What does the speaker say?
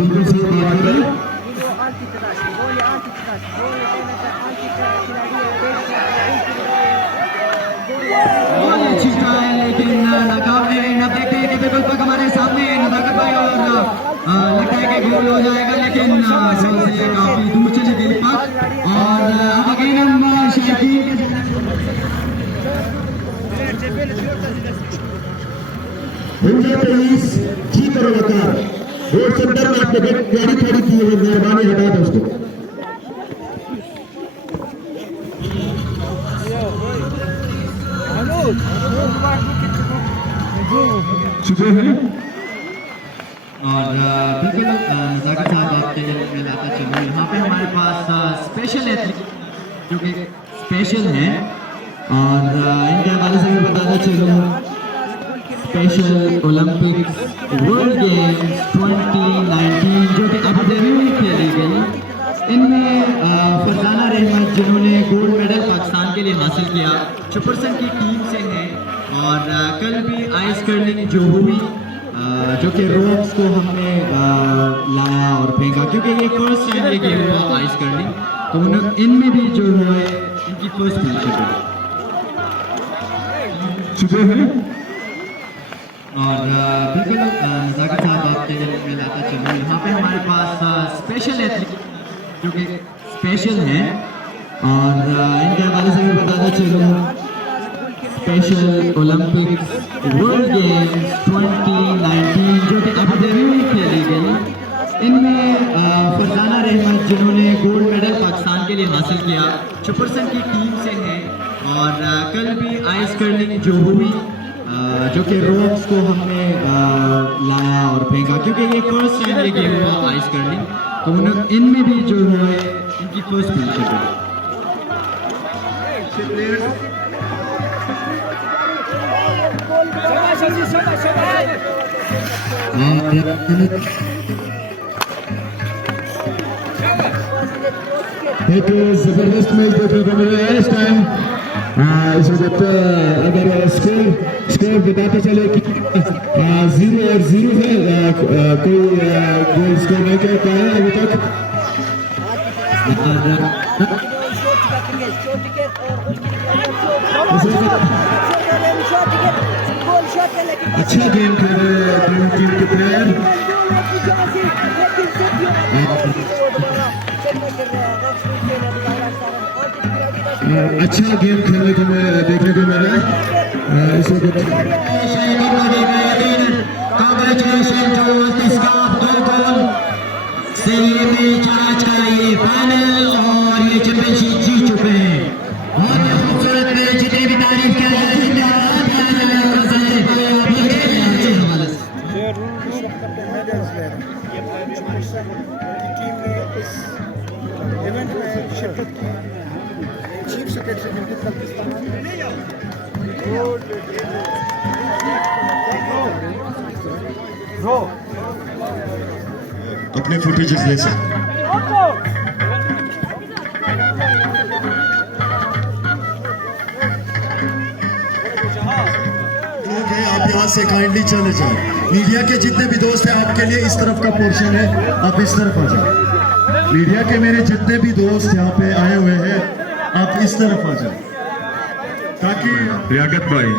बिल्कुल सही बात है। बहुत अच्छी ट्राई लेकिन नाकाम है। अब देखते हैं कि बिल्कुल पक हमारे सामने नदाकत भाई और लगता है कि गोल हो जाएगा, लेकिन से काफी दूर चली गई पक। और अब अगेन हम शायकीन जी करो बता रोड सेंटर में आपने गाड़ी खड़ी की है, मेहरबानी हटा दो उसको। चुके हैं और बिल्कुल नज़ाकत साहब आपके मैं लाता चलूँ। यहाँ पे हमारे पास स्पेशल एथलीट जो कि स्पेशल हैं और इनके हवाले से भी बताना चलूँ। स्पेशल ओलंपिक्स वर्ल्ड गेम्स 2019 जो कि अबू धाबी में खेली गई, इनमें फरजाना रहमत जिन्होंने गोल्ड मेडल पाकिस्तान के लिए हासिल किया, चुपरसन की टीम से हैं। और कल भी आइस कर्लिंग जो हुई जो कि रोप्स को हमने लाया और फेंका, क्योंकि ये फर्स्ट टाइम ये गेम हुआ आइस कर्लिंग, तो इनमें भी जो है इनकी फर्स्ट पोजीशन है। और बिल्कुल नज़ाकत साहब आपके मैं लाता चलूँ। यहाँ पे हमारे पास स्पेशल एथलीट जो कि स्पेशल हैं और इनके हवाले से भी बताना चलूँ। स्पेशल ओलंपिक्स वर्ल्ड गेम्स 2019 जो कि अबू धाबी में खेली गई, इनमें फरजाना रहमत जिन्होंने गोल्ड मेडल पाकिस्तान के लिए हासिल किया, चुपरसन की टीम से हैं। और कल भी आइस कर्लिंग जो हुई जो कि रोप्स को हमने लाया और फेंका, क्योंकि ये फर्स्ट टाइम ये गेम हुआ आइस कर्लिंग, तो इनमें भी जो है इनकी फर्स्ट पोजीशन है। एक जबरदस्त मैच देखने को मिल रहा है इस टाइम। इस वक्त अगर स्कोर बताते चले कि 0 और 0 है, कोई गोल स्कोर नहीं कर पाया अभी तक। अच्छा गेम खेल रहे टीम के प्लेयर। अच्छा गेम खेलने को देखने को मिला इस वक्त। से ये मैच का ये फाइनल और ये चैंपियनशिप जीत चुके हैं। बहुत खूबसूरत मैच, जितनी भी तारीफ किया जाए अपने फुटेजेस ले सकते। आप यहाँ से काइंडली चले जाओ। मीडिया के जितने भी दोस्त हैं आपके लिए इस तरफ का पोर्शन है, आप इस तरफ आ जाओ। मीडिया के मेरे जितने भी दोस्त यहाँ पे आए हुए हैं आप इस तरफ आ जाओ ताकि लियाकत भाई